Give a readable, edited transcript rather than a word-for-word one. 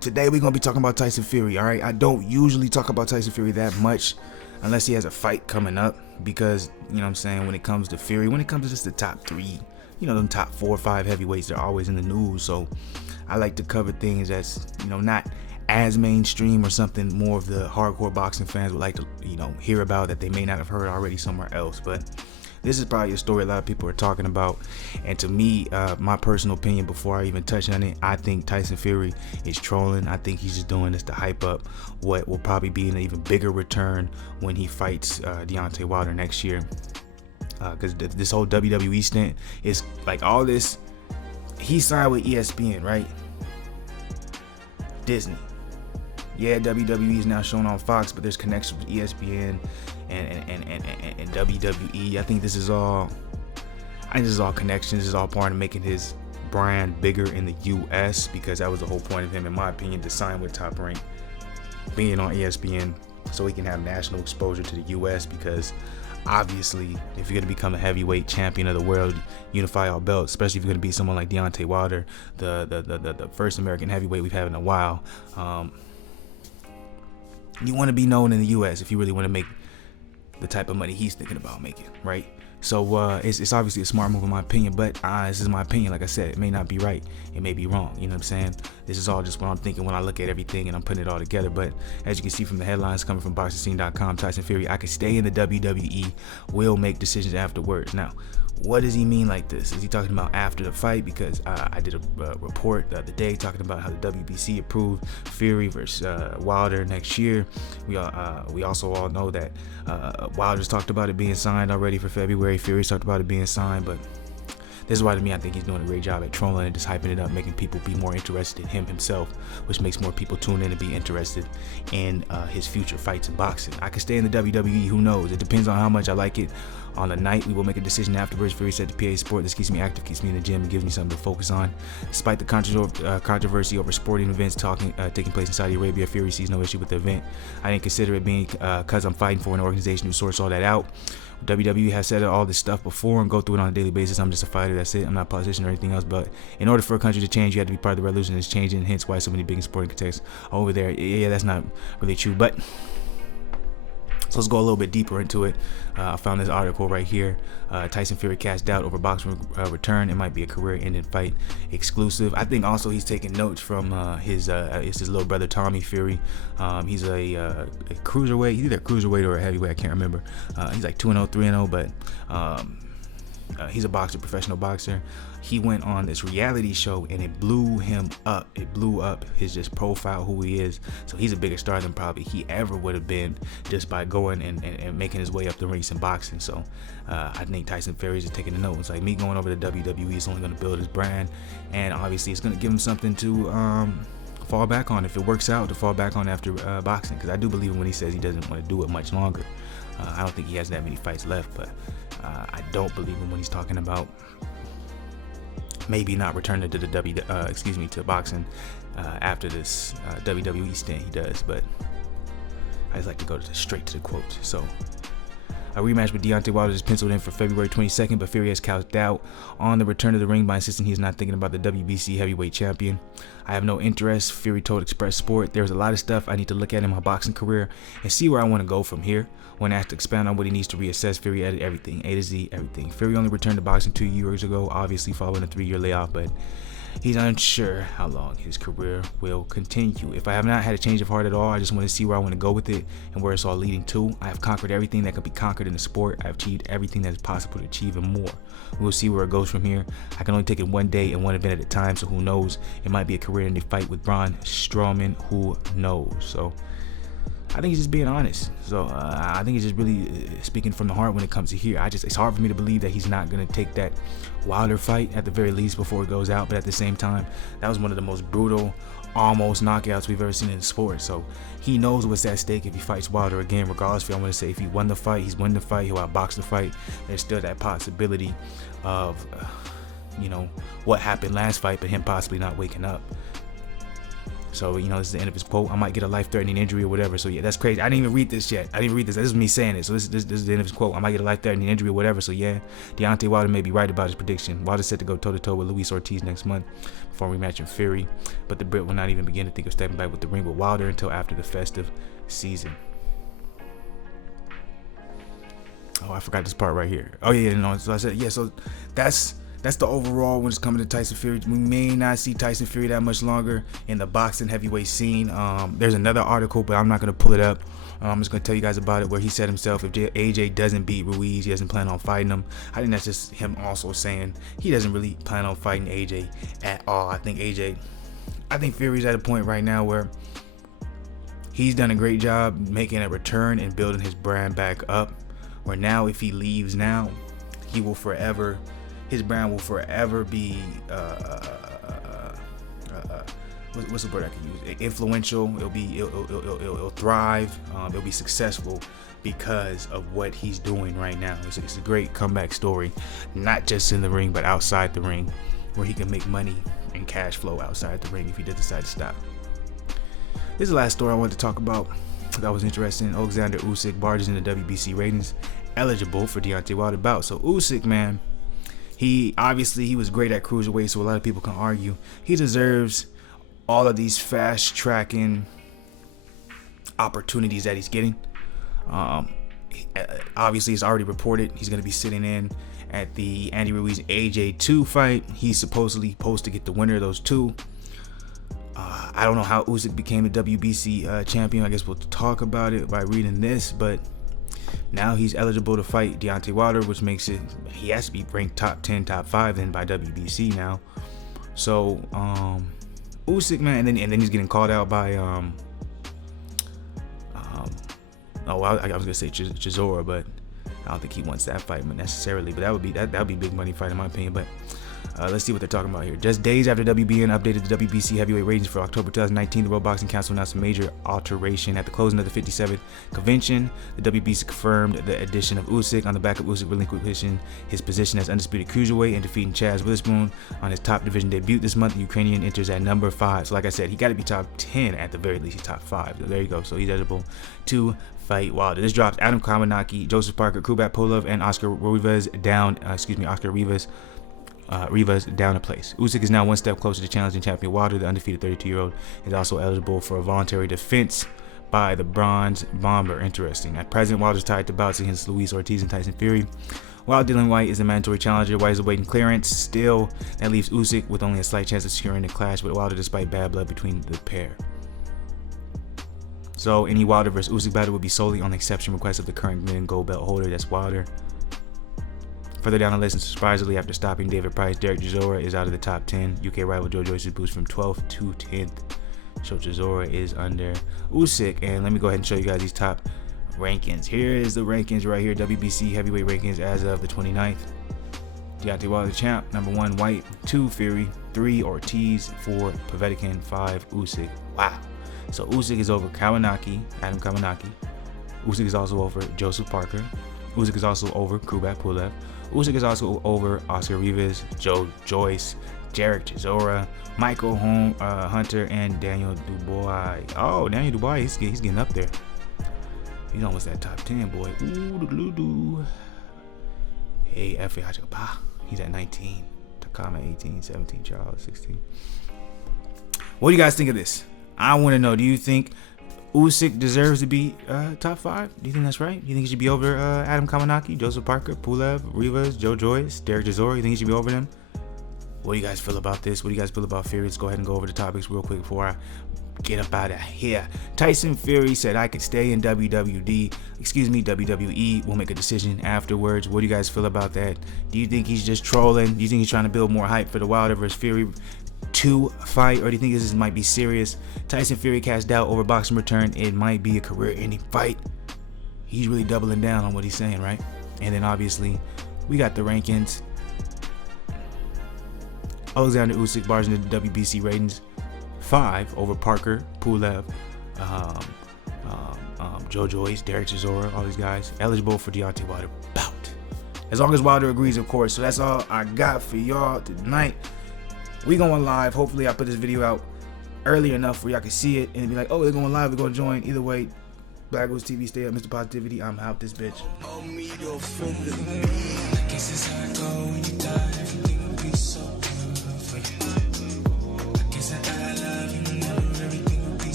Today we're gonna be talking about Tyson Fury. All right, I don't usually talk about Tyson Fury that much unless he has a fight coming up, because you know what I'm saying, when it comes to Fury, when it comes to just the top three, you know, them top 4 or 5 heavyweights, they're always in the news. So I like to cover things that's, you know, not as mainstream or something more of the hardcore boxing fans would like to, you know, hear about that they may not have heard already somewhere else. But this is probably a story a lot of people are talking about, and to me, my personal opinion, before I even touch on it, I think Tyson Fury is trolling. I think he's just doing this to hype up what will probably be an even bigger return when he fights Deontay Wilder next year. Because this whole WWE stint is like all this. He signed with ESPN, right? Disney. Yeah, WWE is now shown on Fox, but there's connections with ESPN and WWE. I think this is all connections. This is all part of making his brand bigger in the US, because that was the whole point of him, in my opinion, to sign with Top Rank, being on ESPN, so he can have national exposure to the US. Because obviously, if you're going to become a heavyweight champion of the world, unify all belts, especially if you're going to be someone like Deontay Wilder, the first American heavyweight we've had in a while, you want to be known in the US if you really want to make the type of money he's thinking about making, right? So it's obviously a smart move in my opinion, but this is my opinion. Like I said, it may not be right, it may be wrong, you know what I'm saying? This is all just what I'm thinking when I look at everything and I'm putting it all together. But as you can see from the headlines coming from BoxingScene.com, Tyson Fury, I could stay in the WWE, will make decisions afterwards. Now, what does he mean like this? Is he talking about after the fight? Because I did a report the other day talking about how the WBC approved Fury versus Wilder next year. We also all know that Wilder's talked about it being signed already for February. Fury's talked about it being signed, but this is why, to me, I think he's doing a great job at trolling and just hyping it up, making people be more interested in him himself, which makes more people tune in and be interested in his future fights in boxing. I could stay in the WWE, who knows? It depends on how much I like it. On the night, we will make a decision afterwards. Fury said to PA Sport, this keeps me active, keeps me in the gym, and gives me something to focus on. Despite the controversy over sporting events taking place in Saudi Arabia, Fury sees no issue with the event. I didn't consider it being because I'm fighting for an organization who sorts all that out. WWE has said all this stuff before and go through it on a daily basis. I'm just a fighter, that's it. I'm not a politician or anything else. But in order for a country to change, you have to be part of the revolution that's changing, hence why so many big sporting contexts over there. Yeah, that's not really true, but so let's go a little bit deeper into it. I found this article right here. Tyson Fury cast doubt over boxing return. It might be a career-ending fight exclusive. I think also he's taking notes from his little brother Tommy Fury. He's a cruiserweight. He's either a cruiserweight or a heavyweight. I can't remember. He's like 2-0, 3-0, but he's a boxer, professional boxer. He went on this reality show and it blew him up. It blew up his just profile, who he is. So he's a bigger star than probably he ever would have been just by going and making his way up the ranks in boxing. So I think Tyson Fury is just taking the note. It's like me going over to WWE is only going to build his brand, and obviously it's going to give him something to fall back on if it works out, to fall back on after boxing. Because I do believe him when he says he doesn't want to do it much longer. I don't think he has that many fights left, but I don't believe him when he's talking about maybe not returning to the to boxing after this WWE stint he does. But I just like to go straight to the quote. So, a rematch with Deontay Wilder is penciled in for February 22nd, but Fury has cast out on the return to the ring by insisting he is not thinking about the WBC heavyweight champion. I have no interest, Fury told Express Sport. There's a lot of stuff I need to look at in my boxing career and see where I want to go from here. When asked to expand on what he needs to reassess, Fury added everything, A to Z, everything. Fury only returned to boxing 2 years ago, obviously following a 3-year layoff, but he's unsure how long his career will continue. If I have not had a change of heart at all, I just want to see where I want to go with it and where it's all leading to. I have conquered everything that could be conquered in the sport. I've achieved everything that is possible to achieve and more. We'll see where it goes from here. I can only take it one day and one event at a time, so who knows? It might be a career-ending fight with Braun Strowman. Who knows? So I think he's just being honest. So I think he's just really speaking from the heart when it comes to here. It's hard for me to believe that he's not going to take that Wilder fight at the very least before it goes out. But at the same time, that was one of the most brutal, almost knockouts we've ever seen in the sport. So he knows what's at stake if he fights Wilder again. Regardless, if I want to say if he won the fight, he's won the fight. He'll outbox the fight. There's still that possibility of, what happened last fight, but him possibly not waking up. So, you know, this is the end of his quote. I might get a life-threatening injury or whatever. So, yeah, that's crazy. I didn't even read this yet. I didn't read this. This is me saying it. So, this is the end of his quote. I might get a life-threatening injury or whatever. So, yeah, Deontay Wilder may be right about his prediction. Wilder's set to go toe-to-toe with Luis Ortiz next month before rematching Fury. But the Brit will not even begin to think of stepping back with the ring with Wilder until after the festive season. Oh, I forgot this part right here. Oh, yeah, no. So, I said, yeah, so that's the overall when it's coming to Tyson Fury. We may not see Tyson Fury that much longer in the boxing heavyweight scene. There's another article, but I'm not going to pull it up. I'm just going to tell you guys about it, where he said himself, if AJ doesn't beat Ruiz, he doesn't plan on fighting him. I think that's just him also saying he doesn't really plan on fighting AJ at all. I think Fury's at a point right now where he's done a great job making a return and building his brand back up, where now if he leaves now, he will forever... his brand will forever be what's the word I can use? Influential. It'll thrive. It'll be successful because of what he's doing right now. It's a great comeback story, not just in the ring but outside the ring, where he can make money and cash flow outside the ring if he does decide to stop. This is the last story I wanted to talk about that was interesting. Alexander Usyk barges into WBC ratings, eligible for Deontay Wilder bout. So Usyk, man, he was great at cruiserweight, so a lot of people can argue he deserves all of these fast tracking opportunities that he's getting. Obviously, it's already reported he's going to be sitting in at the Andy Ruiz AJ2 fight. He's supposedly supposed to get the winner of those two. I don't know how Usyk became a WBC champion. I guess we'll talk about it by reading this, but now he's eligible to fight Deontay Wilder, which makes it he has to be ranked top 10, top 5 then by WBC now. So Usyk, man, and then he's getting called out by I was gonna say Chisora, but I don't think he wants that fight necessarily. But that would be big money fight in my opinion. But let's see what they're talking about here. Just days after WBN updated the WBC heavyweight ratings for October 2019, the World Boxing Council announced a major alteration at the closing of the 57th convention. The WBC confirmed the addition of Usyk on the back of Usyk relinquishing his position as undisputed cruiserweight and defeating Chaz Witherspoon on his top division debut this month. The Ukrainian enters at number 5. So like I said, he got to be top 10 at the very least. He's top 5. So there you go. So he's eligible to fight Wilder. This drops Adam Kamanaki, Joseph Parker, Kubrat Pulev, and Oscar Rivas down. Rivas down a place. Usyk is now one step closer to challenging champion Wilder. The undefeated 32-year-old is also eligible for a voluntary defense by the Bronze Bomber. Interesting. At present, Wilder's tied to bouts against Luis Ortiz and Tyson Fury, while Dylan White is a mandatory challenger. White is awaiting clearance. Still, that leaves Usyk with only a slight chance of securing a clash with Wilder despite bad blood between the pair. So any Wilder vs. Usyk battle would be solely on the exception request of the current men gold belt holder, that's Wilder. Further down the list, and surprisingly, after stopping David Price, Derek Chisora is out of the top 10. UK rival Joe Joyce's boost from 12th to 10th. So Chisora is under Usyk. And let me go ahead and show you guys these top rankings. Here is the rankings right here. WBC heavyweight rankings as of the 29th. Deontay Wilder champ. Number 1, White. 2, Fury. 3, Ortiz. 4, Povetkin. 5, Usyk. Wow. So Usyk is over Kawanaki, Adam Kawanaki. Usyk is also over Joseph Parker. Usyk is also over Kubrat Pulev. Usyk is also over Oscar Rivas, Joe Joyce, Derek Chisora, Michael Hunter, and Daniel Dubois. Oh, Daniel Dubois, he's getting up there. He's almost at top 10, boy. Ooh, hey, F.A. Hachapa. He's at 19. Takama 18, 17, Charles 16. What do you guys think of this? I want to know, do you think Usyk deserves to be top 5? Do you think that's right? Do you think he should be over Adam Kamanaki, Joseph Parker, Pulev, Rivas, Joe Joyce, Derek Chisora? You think he should be over them? What do you guys feel about this? What do you guys feel about Fury? Let's go ahead and go over the topics real quick before I get up out of here. Tyson Fury said I could stay in WWE. We'll make a decision afterwards. What do you guys feel about that? Do you think he's just trolling? Do you think he's trying to build more hype for the Wilder vs. Fury 2 fight, or do you think this might be serious? Tyson Fury cast doubt over boxing return. It might be a career-ending fight. He's really doubling down on what he's saying, right? And then obviously we got the rankings. Alexander Usyk bars into the WBC ratings 5 over Parker, Pulev, Joe Joyce, Derek Chisora, all these guys eligible for Deontay Wilder bout. As long as Wilder agrees, of course. So that's all I got for y'all tonight. We going live. Hopefully I put this video out early enough where y'all can see it and be like, oh, they're going live, we're going to join. Either way, BlakGooseTV, stay up, Mr. Positivity. I'm out this bitch. This is how I go when you die. Everything will be so